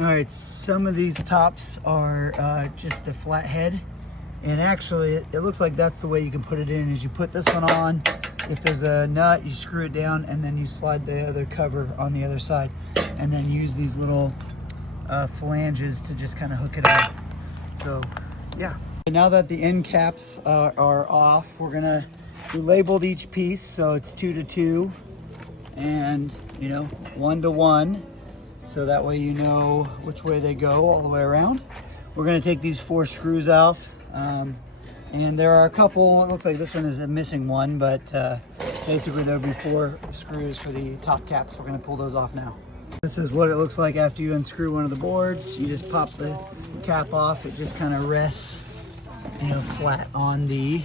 All right, some of these tops are just a flat head. And actually, it looks like that's the way you can put it in, is you put this one on. If there's a nut, you screw it down, and then you slide the other cover on the other side. And then use these little flanges to just kind of hook it up. So, yeah. Now that the end caps are off, we labeled each piece, so it's 2 to 2 and 1 to 1. So that way you know which way they go all the way around. We're gonna take these 4 screws off. And there are a couple, it looks like this one is a missing one, but basically there'll be 4 screws for the top caps. We're gonna pull those off now. This is what it looks like after you unscrew one of the boards. You just pop the cap off. It just kind of rests, flat on the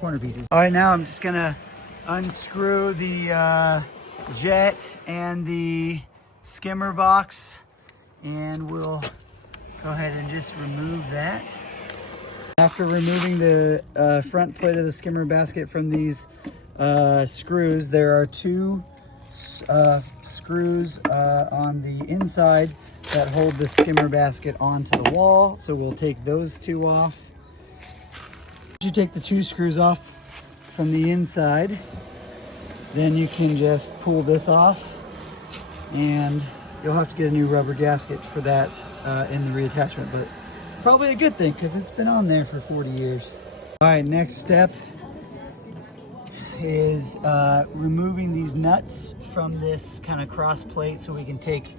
corner pieces. All right, now I'm just gonna unscrew the jet and the skimmer box, and we'll go ahead and just remove that. After removing the front plate of the skimmer basket from these screws, there are 2 screws on the inside that hold the skimmer basket onto the wall. So we'll take those 2 off. You take the 2 screws off from the inside, then you can just pull this off, and you'll have to get a new rubber gasket for that in the reattachment, but probably a good thing because it's been on there for 40 years. All right, next step is removing these nuts from this kind of cross plate so we can take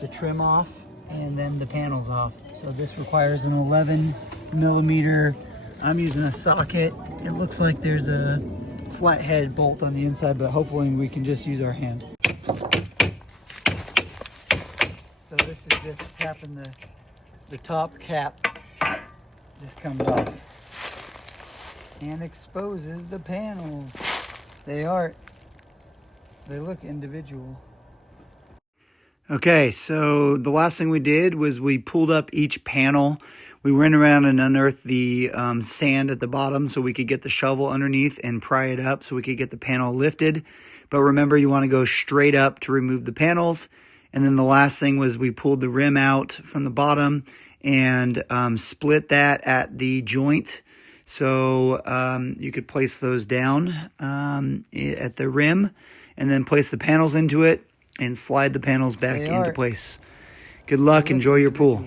the trim off and then the panels off. So this requires an 11 millimeter. I'm using a socket. It looks like there's a flathead bolt on the inside, but hopefully we can just use our hand. So this is just tapping the top cap. Just comes off and exposes the panels. They look individual. Okay, so the last thing we did was we pulled up each panel. We went around and unearthed the sand at the bottom so we could get the shovel underneath and pry it up so we could get the panel lifted. But remember, you want to go straight up to remove the panels. And then the last thing was we pulled the rim out from the bottom and split that at the joint. So you could place those down at the rim and then place the panels into it and slide the panels back into place. Good luck. Enjoy your pool.